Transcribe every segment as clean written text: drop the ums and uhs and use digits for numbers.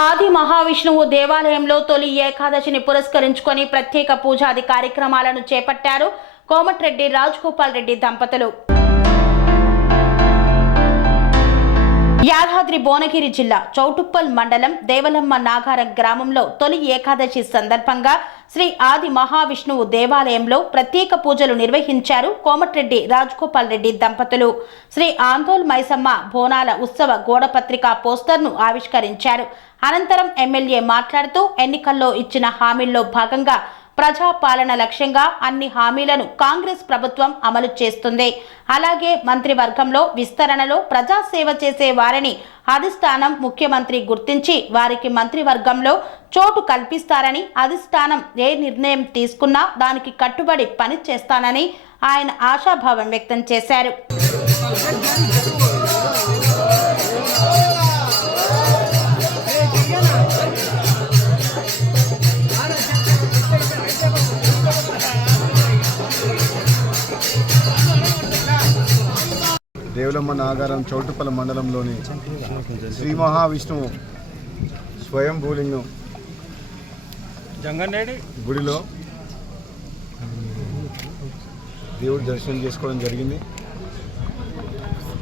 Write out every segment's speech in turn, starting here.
ఆది మహావిష్ణువు దేవాలయంలో తొలి ఏకాదశిని పురస్కరించుకొని ప్రత్యేక పూజాది కార్యక్రమాలను చేపట్టారు కోమటిరెడ్డి రాజగోపాల్ రెడ్డి దంపతులు. యాదాద్రి భువనగిరి జిల్లా చౌటుప్పల్ మండలం దేవలమ్మ నాగారం గ్రామంలో తొలి ఏకాదశి సందర్భంగా శ్రీ ఆది మహావిష్ణువు దేవాలయంలో ప్రత్యేక పూజలు నిర్వహించారు కోమటిరెడ్డి రాజగోపాల్ రెడ్డి దంపతులు. శ్రీ ఆందోల్ మైసమ్మ బోనాల ఉత్సవ గోడపత్రిక పోస్టర్ను ఆవిష్కరించారు. అనంతరం ఎమ్మెల్యే మాట్లాడుతూ ఎన్నికల్లో ఇచ్చిన హామీల్లో భాగంగా ప్రజాపాలన లక్ష్యంగా అన్ని హామీలను కాంగ్రెస్ ప్రభుత్వం అమలు చేస్తుంది. అలాగే మంత్రివర్గంలో విస్తరణలో ప్రజాసేవ చేసే వారిని అధిష్టానం ముఖ్యమంత్రి గుర్తించి వారికి మంత్రివర్గంలో చోటు కల్పిస్తారని, అధిష్టానం ఏ నిర్ణయం తీసుకున్నా దానికి కట్టుబడి పని చేస్తానని ఆయన ఆశాభావం వ్యక్తం చేశారు. దేవలమ్మ నాగారం చౌటుప్పల మండలంలోని శ్రీ మహావిష్ణువు స్వయంభూలింగం గుడిలో దేవుడి దర్శనం చేసుకోవడం జరిగింది.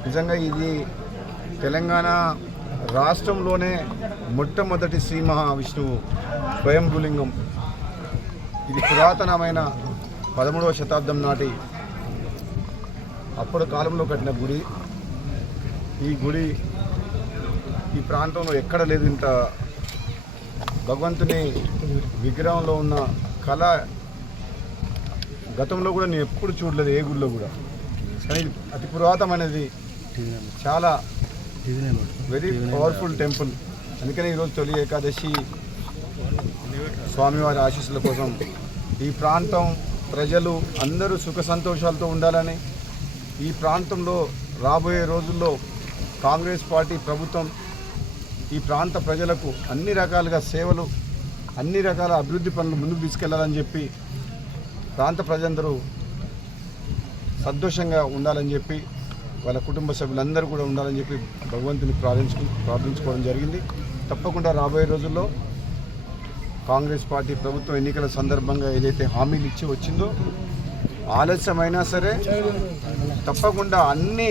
నిజంగా ఇది తెలంగాణ రాష్ట్రంలోనే మొట్టమొదటి శ్రీ మహావిష్ణువు స్వయంభూలింగం. ఇది పురాతనమైన 13వ శతాబ్దం నాటి అప్పటి కాలంలో కట్టిన గుడి. ఈ గుడి ఈ ప్రాంతంలో ఎక్కడ లేదు. ఇంత భగవంతుని విగ్రహంలో ఉన్న కళ గతంలో కూడా నేను ఎప్పుడు చూడలేదు, ఏ గుడిలో కూడా. కానీ అతి పురాతనమైనది, చాలా వెరీ పవర్ఫుల్ టెంపుల్. అందుకని ఈరోజు తొలి ఏకాదశి స్వామివారి ఆశీస్సుల కోసం ఈ ప్రాంతం ప్రజలు అందరూ సుఖ సంతోషాలతో ఉండాలని, ఈ ప్రాంతంలో రాబోయే రోజుల్లో కాంగ్రెస్ పార్టీ ప్రభుత్వం ఈ ప్రాంత ప్రజలకు అన్ని రకాలుగా సేవలు, అన్ని రకాల అభివృద్ధి పనులు ముందుకు తీసుకెళ్లాలని చెప్పి ప్రాంత ప్రజలందరూ సంతోషంగా ఉండాలని చెప్పి వాళ్ళ కుటుంబ సభ్యులందరూ కూడా ఉండాలని చెప్పి భగవంతుని ప్రార్థించుకోవడం జరిగింది. తప్పకుండా రాబోయే రోజుల్లో కాంగ్రెస్ పార్టీ ప్రభుత్వం ఎన్నికల సందర్భంగా ఏదైతే హామీలు ఇచ్చి వచ్చిందో ఆలస్యమైనా సరే తప్పకుండా అన్ని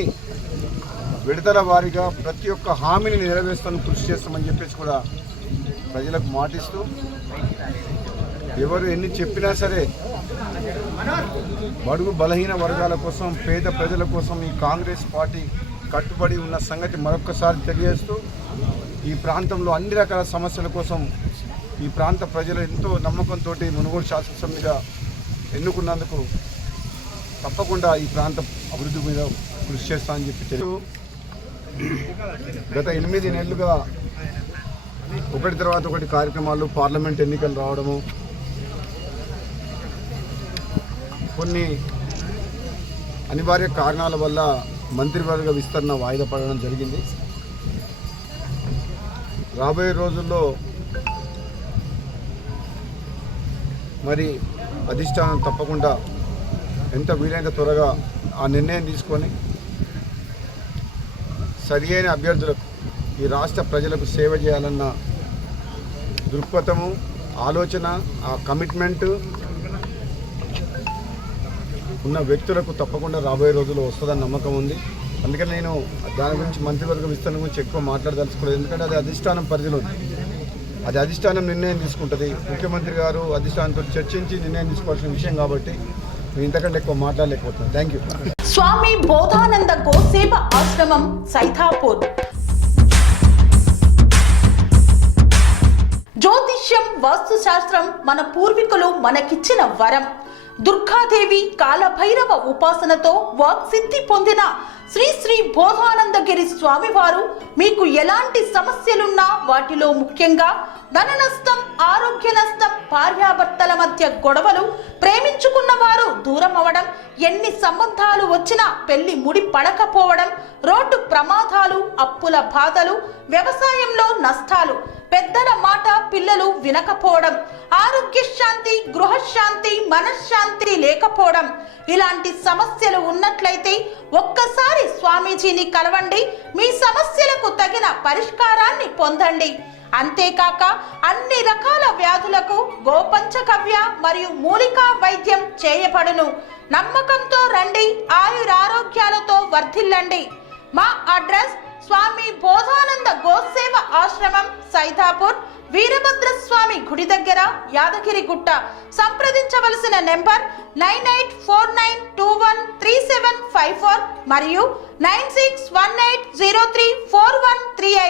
విడతల వారీగా ప్రతి ఒక్క హామీని నెరవేర్స్తాను, కృషి చేస్తామని చెప్పేసి కూడా ప్రజలకు మాటిస్తూ, ఎవరు ఎన్ని చెప్పినా సరే బడుగు బలహీన వర్గాల కోసం, పేద ప్రజల కోసం ఈ కాంగ్రెస్ పార్టీ కట్టుబడి ఉన్న సంగతి మరొక్కసారి తెలియజేస్తూ, ఈ ప్రాంతంలో అన్ని రకాల సమస్యల కోసం ఈ ప్రాంత ప్రజలు ఎంతో నమ్మకంతో మునుగోడు శాసనసభ్యునిగా ఎన్నుకున్నందుకు తప్పకుండా ఈ ప్రాంత అభివృద్ధి మీద కృషి చేస్తానని చెప్పి గత 8 నెలలుగా ఒకటి తర్వాత ఒకటి కార్యక్రమాలు, పార్లమెంట్ ఎన్నికలు రావడము, కొన్ని అనివార్య కారణాల వల్ల మంత్రివర్గ విస్తరణ వాయిదా పడడం జరిగింది. రాబోయే రోజుల్లో మరి అధిష్టానం తప్పకుండా ఎంత వీలైనంత త్వరగా ఆ నిర్ణయం తీసుకొని సరి అయిన అభ్యర్థులకు, ఈ రాష్ట్ర ప్రజలకు సేవ చేయాలన్న దృక్పథము, ఆలోచన, ఆ కమిట్మెంట్ ఉన్న వ్యక్తులకు తప్పకుండా రాబోయే రోజుల్లో వస్తుందని నమ్మకం ఉంది. అందుకని నేను దాని గురించి మంత్రివర్గ విస్తరణ గురించి ఎక్కువ మాట్లాడదలుచుకోలేదు. ఎందుకంటే అది అధిష్టానం పరిధిలో ఉంది. అది అధిష్టానం నిర్ణయం తీసుకుంటుంది. ముఖ్యమంత్రి గారు అధిష్టానంతో చర్చించి నిర్ణయం తీసుకోవాల్సిన విషయం కాబట్టి నేను ఇంతకంటే ఎక్కువ మాట్లాడలేకపోతున్నాను. Thank you. స్వామి బోధానంద గోసేవ ఆశ్రమం సైతాపూర్. జ్యోతిష్యం, వాస్తుశాస్త్రం మన పూర్వీకులు మనకిచ్చిన వరం. దుర్గాదేవి, కాలభైరవ ఉపాసనతో వాక్సిద్ధి పొందిన శ్రీ శ్రీ బోధానందగిరి స్వామివారు మీకు ఎలాంటి సమస్యలున్నా, వాటిలో ముఖ్యంగా ధన నష్టం, ఆరోగ్య నష్టం, భార్యాభర్తల మధ్య గొడవలు, ప్రేమించుకున్న వారు దూరం అవడం, ఎన్ని సంబంధాలు వచ్చినా పెళ్లి ముడి పడకపోవడం, రోడ్డు ప్రమాదాలు, అప్పుల బాధలు, వ్యవసాయంలో నష్టాలు, పెద్దల మాట పిల్లలు వినకపోవడం, ఆరోగ్య శాంతి, గృహశాంతి, మనశ్శాంతి లేకపోవడం, ఇలాంటి సమస్యలు ఉన్నట్లయితే ఒక్కసారి స్వామీజీని కలవండి. మీ సమస్యలకు తగిన పరిష్కారాన్ని పొందండి. అంతేకాక అన్ని రకాల వ్యాధులకు గోపంచకవ్య మరియు మూలికా వైద్యం చేయబడును. నమ్మకంతో రండి, ఆయురారోగ్యాలతో వర్ధిల్లండి. మా అడ్రస్ స్వామి బోధానంద గోసేవ ఆశ్రమం, సైదాపూర్, వీరభద్రస్వామి గుడి దగ్గర, యాదగిరిగుట్ట. సంప్రదించవలసిన నెంబర్ 9849213754 మరియు 9618034138.